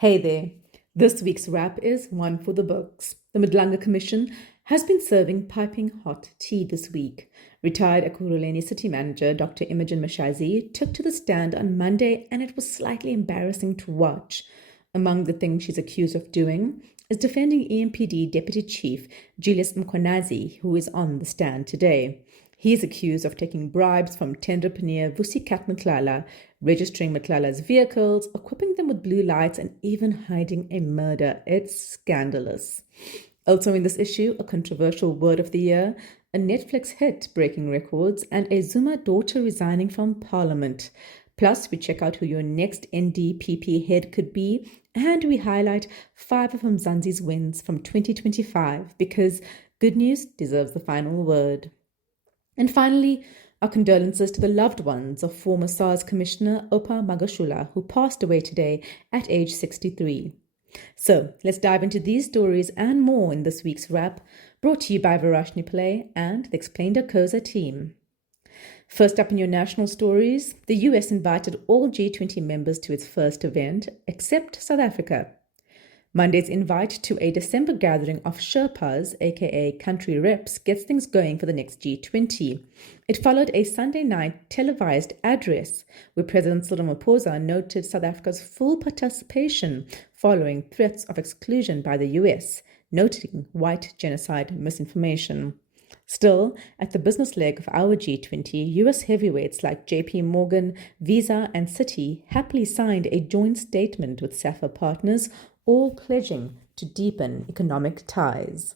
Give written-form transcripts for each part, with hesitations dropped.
Hey there. This week's wrap is one for the books. The Madlanga Commission has been serving piping hot tea this week. Retired Ekurhuleni City Manager Dr. Imogen Mashazi took to the stand on Monday, and it was slightly embarrassing to watch. Among the things she's accused of doing is defending EMPD Deputy Chief Julius Mkhwanazi, who is on the stand today. He is accused of taking bribes from tenderpreneur Vusi Cat Matlala, registering Matlala's vehicles, equipping them with blue lights, and even hiding a murder. It's scandalous. Also in this issue, a controversial word of the year, a Netflix hit breaking records, and a Zuma daughter resigning from Parliament. Plus, we check out who your next NDPP head could be, and we highlight 5 of Mzansi's wins from 2025 because good news deserves the final word. And finally, our condolences to the loved ones of former SARS Commissioner Opa Magashula, who passed away today at age 63. So let's dive into these stories and more in this week's wrap, brought to you by Varashni Play and the Explained Akosa team. First up in your national stories, the US invited all G20 members to its first event, except South Africa. Monday's invite to a December gathering of Sherpas, aka country reps, gets things going for the next G20. It followed a Sunday night televised address where President Cyril Ramaphosa noted South Africa's full participation following threats of exclusion by the US, noting white genocide misinformation. Still, at the business leg of our G20, US heavyweights like JP Morgan, Visa, and Citi happily signed a joint statement with SAFA partners, all pledging to deepen economic ties.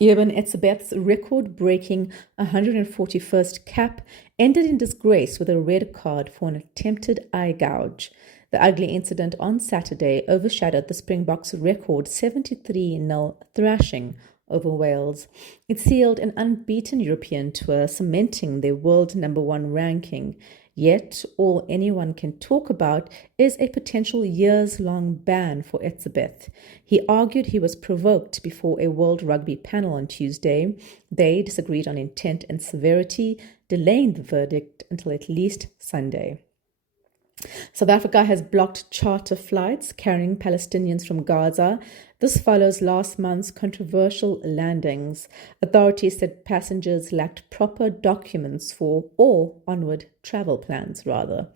Eben Etzebeth's record-breaking 141st cap ended in disgrace with a red card for an attempted eye gouge. The ugly incident on Saturday overshadowed the Springboks' record 73-0 thrashing over Wales. It sealed an unbeaten European tour, cementing their world #1 ranking. Yet, all anyone can talk about is a potential years-long ban for Etzebeth. He argued he was provoked before a World Rugby panel on Tuesday. They disagreed on intent and severity, delaying the verdict until at least Sunday. South Africa has blocked charter flights carrying Palestinians from Gaza. This follows last month's controversial landings. Authorities said passengers lacked proper documents or onward travel plans, rather.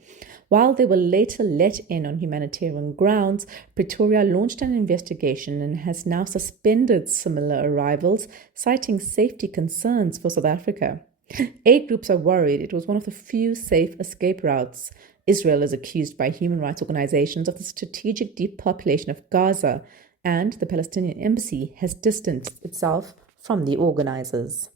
While they were later let in on humanitarian grounds, Pretoria launched an investigation and has now suspended similar arrivals, citing safety concerns for South Africa. Aid groups are worried it was one of the few safe escape routes. Israel is accused by human rights organizations of the strategic depopulation of Gaza, and the Palestinian embassy has distanced itself from the organizers.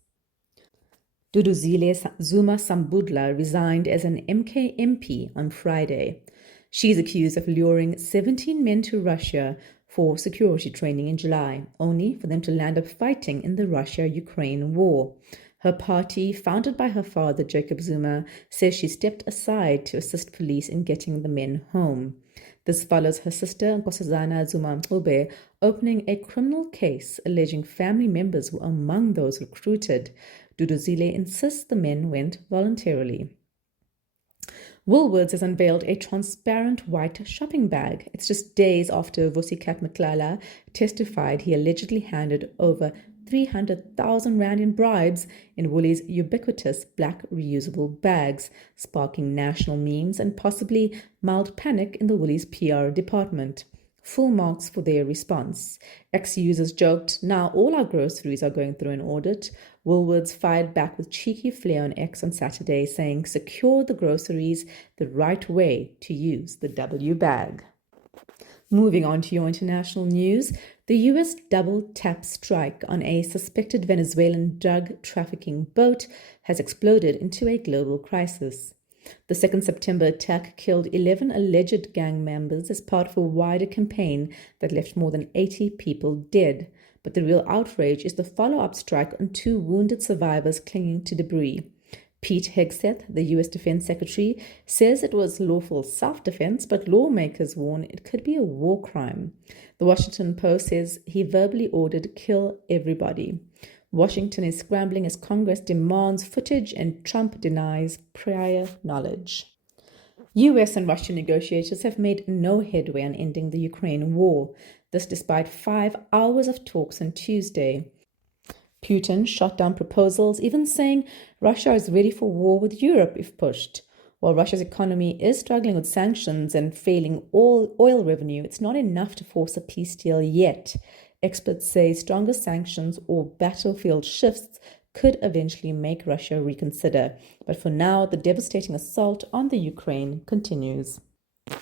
Duduzile Zuma Sambudla resigned as an MK MP on Friday. She is accused of luring 17 men to Russia for security training in July, only for them to land up fighting in the Russia-Ukraine war. Her party, founded by her father, Jacob Zuma, says she stepped aside to assist police in getting the men home. This follows her sister, Nkosazana Zuma Mkhube, opening a criminal case alleging family members were among those recruited. Duduzile insists the men went voluntarily. Woolworths has unveiled a transparent white shopping bag. It's just days after Vusi Cat Matlala testified he allegedly handed over 300,000 Rand in bribes in Woolies' ubiquitous black reusable bags, sparking national memes and possibly mild panic in the Woolies' PR department. Full marks for their response. Ex-users joked, now all our groceries are going through an audit. Woolworths fired back with cheeky flair on X on Saturday, saying secure the groceries, the right way to use the W bag. Moving on to your international news, the US double-tap strike on a suspected Venezuelan drug trafficking boat has exploded into a global crisis. The 2nd September attack killed 11 alleged gang members as part of a wider campaign that left more than 80 people dead. But the real outrage is the follow-up strike on 2 wounded survivors clinging to debris. Pete Hegseth, the U.S. Defense Secretary, says it was lawful self-defense, but lawmakers warn it could be a war crime. The Washington Post says he verbally ordered kill everybody. Washington is scrambling as Congress demands footage and Trump denies prior knowledge. US and Russian negotiators have made no headway on ending the Ukraine war, this despite 5 hours of talks on Tuesday. Putin shot down proposals, even saying Russia is ready for war with Europe if pushed. While Russia's economy is struggling with sanctions and failing all oil revenue, it's not enough to force a peace deal yet. Experts say stronger sanctions or battlefield shifts could eventually make Russia reconsider. But for now, the devastating assault on the Ukraine continues.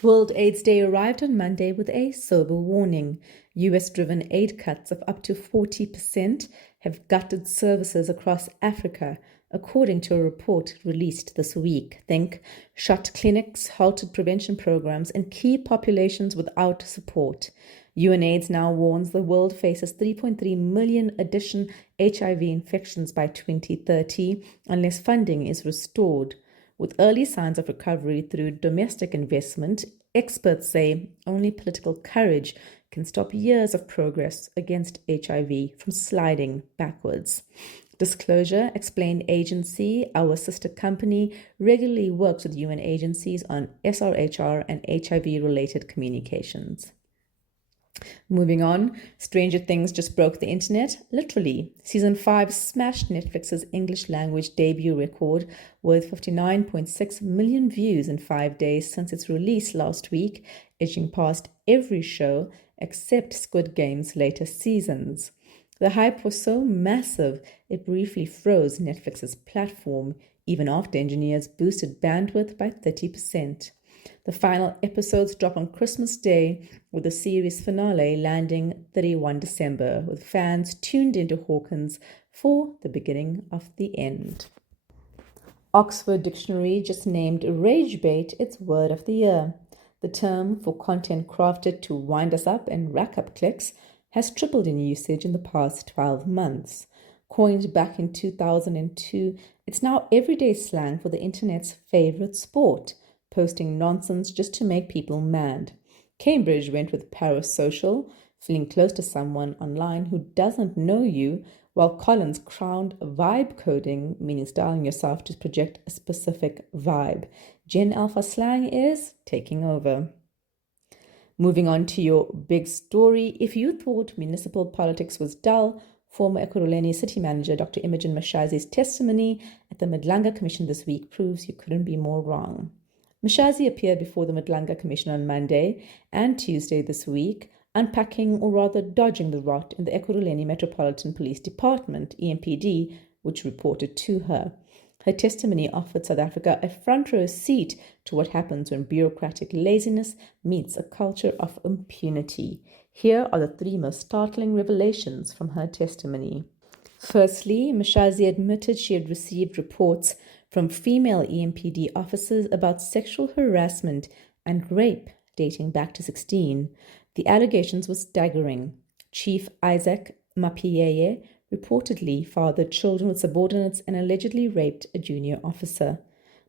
World AIDS Day arrived on Monday with a sober warning. US-driven aid cuts of up to 40% have gutted services across Africa, according to a report released this week. Think shut clinics, halted prevention programs, and key populations without support. UNAIDS now warns the world faces 3.3 million additional HIV infections by 2030 unless funding is restored. With early signs of recovery through domestic investment, experts say only political courage can stop years of progress against HIV from sliding backwards. Disclosure Explained agency, our sister company, regularly works with UN agencies on SRHR and HIV-related communications. Moving on, Stranger Things just broke the internet, literally. Season 5 smashed Netflix's English language debut record with 59.6 million views in 5 days since its release last week, edging past every show except Squid Game's later seasons. The hype was so massive, it briefly froze Netflix's platform, even after engineers boosted bandwidth by 30%. The final episodes drop on Christmas Day, with the series finale landing 31 December, with fans tuned into Hawkins for the beginning of the end. Oxford Dictionary just named rage bait its word of the year. The term for content crafted to wind us up and rack up clicks has tripled in usage in the past 12 months. Coined back in 2002, it's now everyday slang for the internet's favorite sport, posting nonsense just to make people mad. Cambridge went with parasocial, feeling close to someone online who doesn't know you, while Collins crowned vibe coding, meaning styling yourself to project a specific vibe. Gen Alpha slang is taking over. Moving on to your big story, if you thought municipal politics was dull, former Ekurhuleni City Manager Dr. Imogen Mashazi's testimony at the Madlanga Commission this week proves you couldn't be more wrong. Mashazi appeared before the Madlanga Commission on Monday and Tuesday this week, unpacking or rather dodging the rot in the Ekurhuleni Metropolitan Police Department, EMPD, which reported to her. Her testimony offered South Africa a front-row seat to what happens when bureaucratic laziness meets a culture of impunity. Here are the 3 most startling revelations from her testimony. Firstly, Mashazi admitted she had received reports from female EMPD officers about sexual harassment and rape dating back to 16. The allegations were staggering. Chief Isaac Mapiyeye reportedly fathered children with subordinates and allegedly raped a junior officer.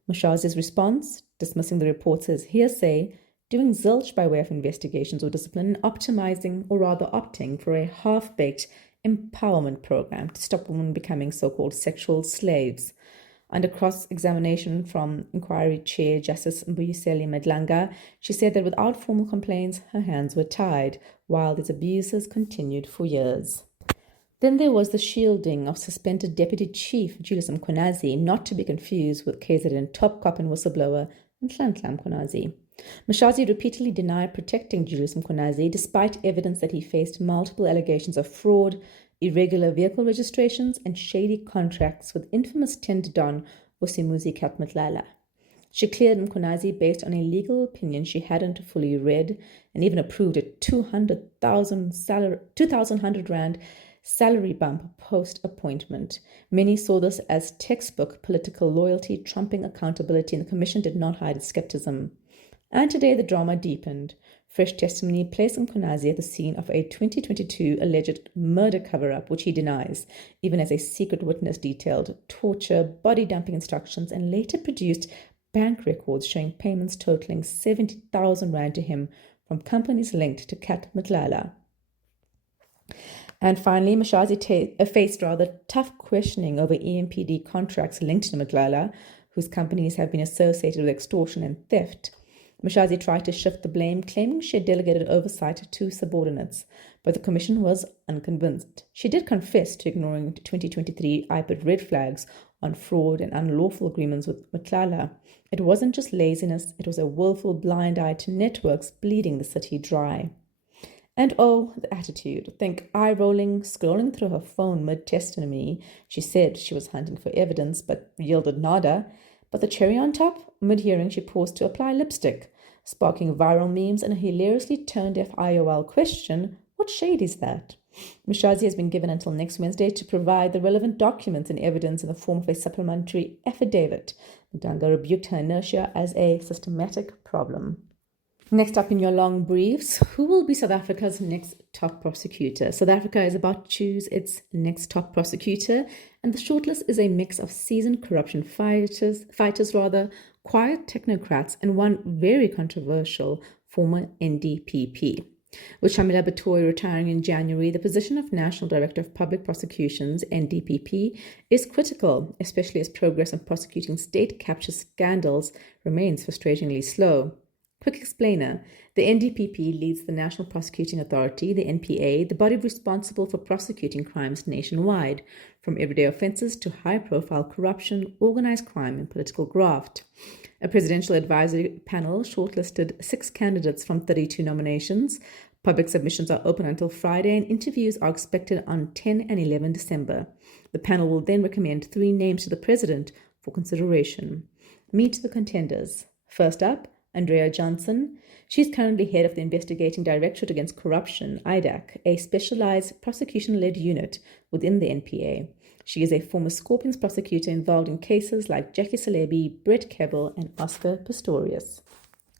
Mashazi's response, dismissing the reports as hearsay, doing zilch by way of investigations or discipline, and optimizing, or rather opting for a half-baked empowerment program to stop women becoming so-called sexual slaves. Under cross-examination from Inquiry Chair Justice Vusi Matlala, she said that without formal complaints, her hands were tied, while these abuses continued for years. Then there was the shielding of suspended Deputy Chief Julius Mkhwanazi, not to be confused with KZN top cop and whistleblower Madlanga Mkhwanazi. Mashazi repeatedly denied protecting Julius Mkhwanazi, despite evidence that he faced multiple allegations of fraud, irregular vehicle registrations, and shady contracts with infamous tender don Vusi Cat Matlala. She cleared Mkhwanazi based on a legal opinion she hadn't fully read, and even approved a 2,100 Rand salary bump post-appointment. Many saw this as textbook political loyalty trumping accountability, and the commission did not hide its skepticism. And today the drama deepened. Fresh testimony placed Mkhwanazi at the scene of a 2022 alleged murder cover-up, which he denies, even as a secret witness detailed torture, body-dumping instructions, and later produced bank records showing payments totaling 70,000 Rand to him from companies linked to Cat Matlala. And finally, Mashazi faced rather tough questioning over EMPD contracts linked to Matlala, whose companies have been associated with extortion and theft. Mashazi tried to shift the blame, claiming she had delegated oversight to subordinates, but the commission was unconvinced. She did confess to ignoring 2023 IPID red flags on fraud and unlawful agreements with Matlala. It wasn't just laziness, it was a willful blind eye to networks bleeding the city dry. And oh, the attitude. Think eye-rolling, scrolling through her phone mid-testimony. She said she was hunting for evidence, but yielded nada. But the cherry on top? Mid-hearing, she paused to apply lipstick, sparking viral memes and a hilariously tone-deaf IOL question, what shade is that? Mashazi has been given until next Wednesday to provide the relevant documents and evidence in the form of a supplementary affidavit. Madlanga rebuked her inertia as a systematic problem. Next up in your long briefs, who will be South Africa's next top prosecutor? South Africa is about to choose its next top prosecutor, and the shortlist is a mix of seasoned corruption fighters, quiet technocrats, and one very controversial former NDPP. With Shamila Batoy retiring in January, the position of National Director of Public Prosecutions, NDPP, is critical, especially as progress on prosecuting state capture scandals remains frustratingly slow. Quick explainer. The NDPP leads the National Prosecuting Authority, the NPA, the body responsible for prosecuting crimes nationwide, from everyday offences to high-profile corruption, organised crime and political graft. A presidential advisory panel shortlisted 6 candidates from 32 nominations. Public submissions are open until Friday and interviews are expected on 10 and 11 December. The panel will then recommend 3 names to the president for consideration. Meet the contenders. First up, Andrea Johnson. She's currently head of the Investigating Directorate Against Corruption, IDAC, a specialized prosecution-led unit within the NPA. She is a former Scorpions prosecutor involved in cases like Jackie Salebi, Brett Kebbel, and Oscar Pistorius.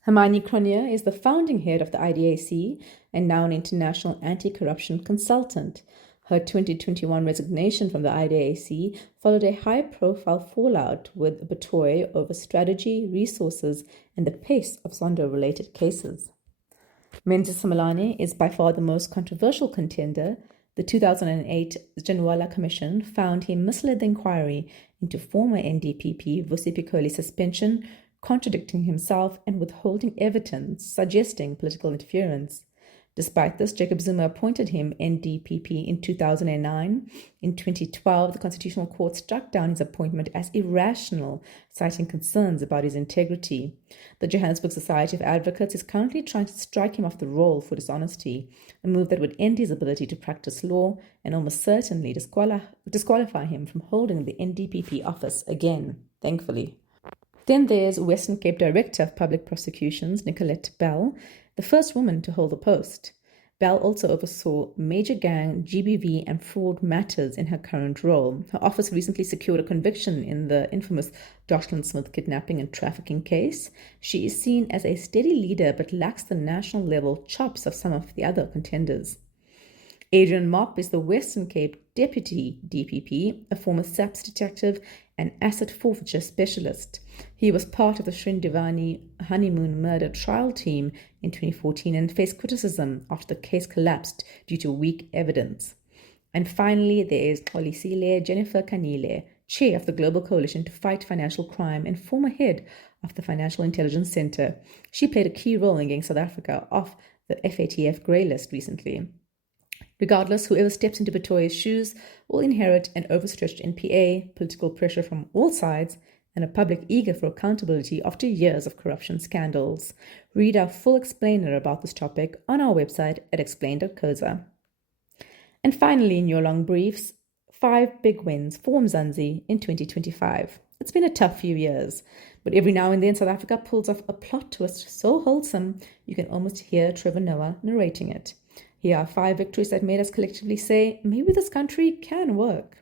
Hermione Cronje is the founding head of the IDAC and now an international anti-corruption consultant. Her 2021 resignation from the IDAC followed a high-profile fallout with Batoy over strategy, resources, and the pace of Zondo-related cases. Menzies Simelane is by far the most controversial contender. The 2008 Janwala Commission found he misled the inquiry into former NDPP Vusi Cat's suspension, contradicting himself and withholding evidence suggesting political interference. Despite this, Jacob Zuma appointed him NDPP in 2009. In 2012, the Constitutional Court struck down his appointment as irrational, citing concerns about his integrity. The Johannesburg Society of Advocates is currently trying to strike him off the roll for dishonesty, a move that would end his ability to practice law and almost certainly disqualify him from holding the NDPP office again, thankfully. Then there's Western Cape Director of Public Prosecutions, Nicolette Bell, the first woman to hold the post. Bell also oversaw major gang, GBV, and fraud matters in her current role. Her office recently secured a conviction in the infamous Jocelyn Smith kidnapping and trafficking case. She is seen as a steady leader but lacks the national level chops of some of the other contenders. Adrian Mop is the Western Cape Deputy DPP, a former SAPS detective and asset forfeiture specialist. He was part of the Shrindivani honeymoon murder trial team in 2014 and faced criticism after the case collapsed due to weak evidence. And finally, there is Xolisile Jennifer Kanile, chair of the Global Coalition to Fight Financial Crime and former head of the Financial Intelligence Center. She played a key role in getting South Africa off the FATF grey list recently. Regardless, whoever steps into Batoy's shoes will inherit an overstretched NPA, political pressure from all sides, and a public eager for accountability after years of corruption scandals. Read our full explainer about this topic on our website at explain.coza. And finally, in your long briefs, 5 big wins for Mzansi in 2025. It's been a tough few years, but every now and then South Africa pulls off a plot twist so wholesome you can almost hear Trevor Noah narrating it. Here are 5 victories that made us collectively say, maybe this country can work.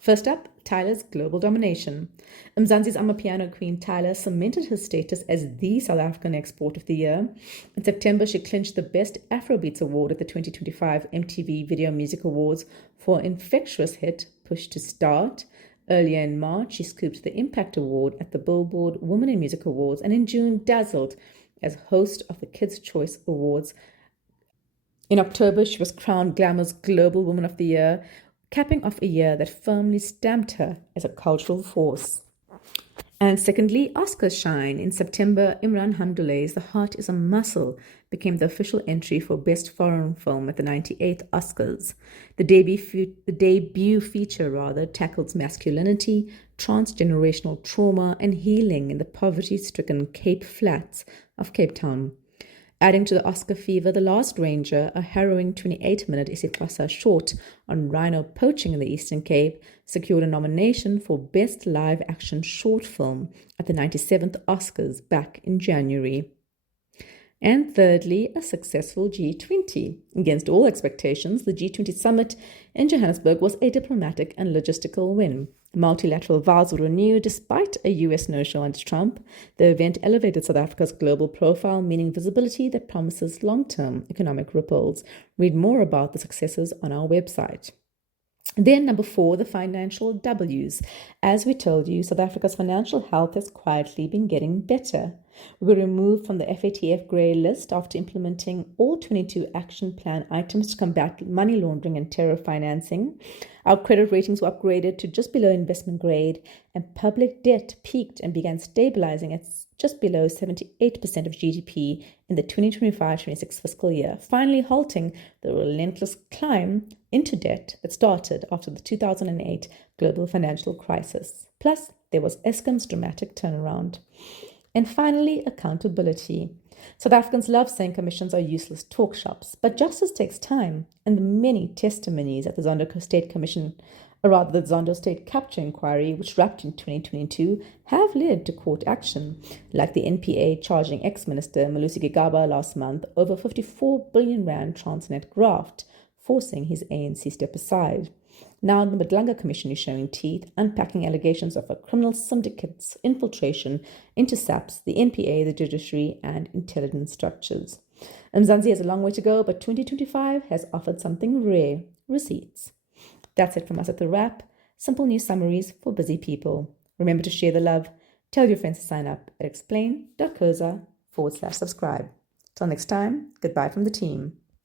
First up, Tyler's global domination. Mzansi's Amapiano queen Tyler cemented her status as the South African export of the year. In September, she clinched the Best Afrobeats Award at the 2025 MTV Video Music Awards for an infectious hit, Push to Start. Earlier in March, she scooped the Impact Award at the Billboard Women in Music Awards, and in June, dazzled as host of the Kids' Choice Awards. In October, she was crowned Glamour's Global Woman of the Year, capping off a year that firmly stamped her as a cultural force. And secondly, Oscars shine. In September, Imran Hamdoulei's The Heart is a Muscle became the official entry for Best Foreign Film at the 98th Oscars. The debut feature tackles masculinity, transgenerational trauma, and healing in the poverty-stricken Cape Flats of Cape Town. Adding to the Oscar fever, The Last Ranger, a harrowing 28-minute isiXhosa short on rhino poaching in the Eastern Cape, secured a nomination for Best Live Action Short Film at the 97th Oscars back in January. And thirdly, a successful G20. Against all expectations, the G20 summit in Johannesburg was a diplomatic and logistical win. Multilateral vows were renewed despite a US no-show under Trump. The event elevated South Africa's global profile, meaning visibility that promises long-term economic ripples. Read more about the successes on our website. Then, number 4, the financial W's. As we told you, South Africa's financial health has quietly been getting better. We were removed from the FATF grey list after implementing all 22 action plan items to combat money laundering and terror financing. Our credit ratings were upgraded to just below investment grade, and public debt peaked and began stabilizing at just below 78% of GDP in the 2025-26 fiscal year, finally halting the relentless climb into debt that started after the 2008 global financial crisis. Plus, there was Eskom's dramatic turnaround. And finally, accountability. South Africans love saying commissions are useless talk shops, but justice takes time, and the many testimonies at the Zondo State Capture Inquiry, which wrapped in 2022, have led to court action, like the NPA charging ex-minister Malusi Gigaba last month over 54 billion rand Transnet graft, forcing his ANC step aside. Now the Madlanga Commission is showing teeth, unpacking allegations of a criminal syndicate's infiltration into SAPS, the NPA, the judiciary, and intelligence structures. Mzansi has a long way to go, but 2025 has offered something rare: receipts. That's it from us at The Wrap. Simple news summaries for busy people. Remember to share the love. Tell your friends to sign up at explain.coza/subscribe. Till next time, goodbye from the team.